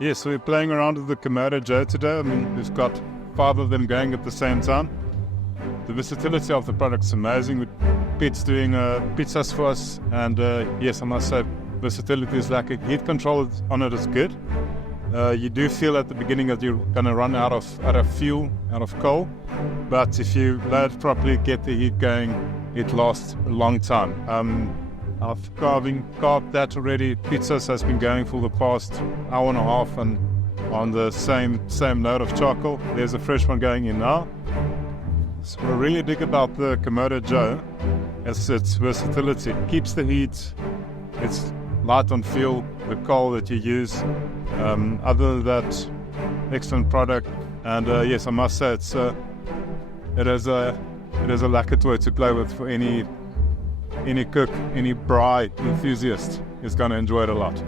Yes, we're playing around with the Kamado Joe today. I mean, we've got 5 of them going at the same time. The versatility of the product's amazing. Pete's doing pizzas for us, and yes, I must say, versatility is like a heat control on it is good. You do feel at the beginning that you're going to run out of fuel, out of coal, but if you load properly, get the heat going, it lasts a long time. I've carved that already. Pizzas has been going for the past hour and a half, and on the same load of charcoal. There's a fresh one going in now. So what I really dig about the Kamado Joe is its versatility. It keeps the heat. It's light on fuel, the coal that you use. Other than that, excellent product. And yes, I must say it is a lacquer toy to play with for any cook, any braai enthusiast is going to enjoy it a lot.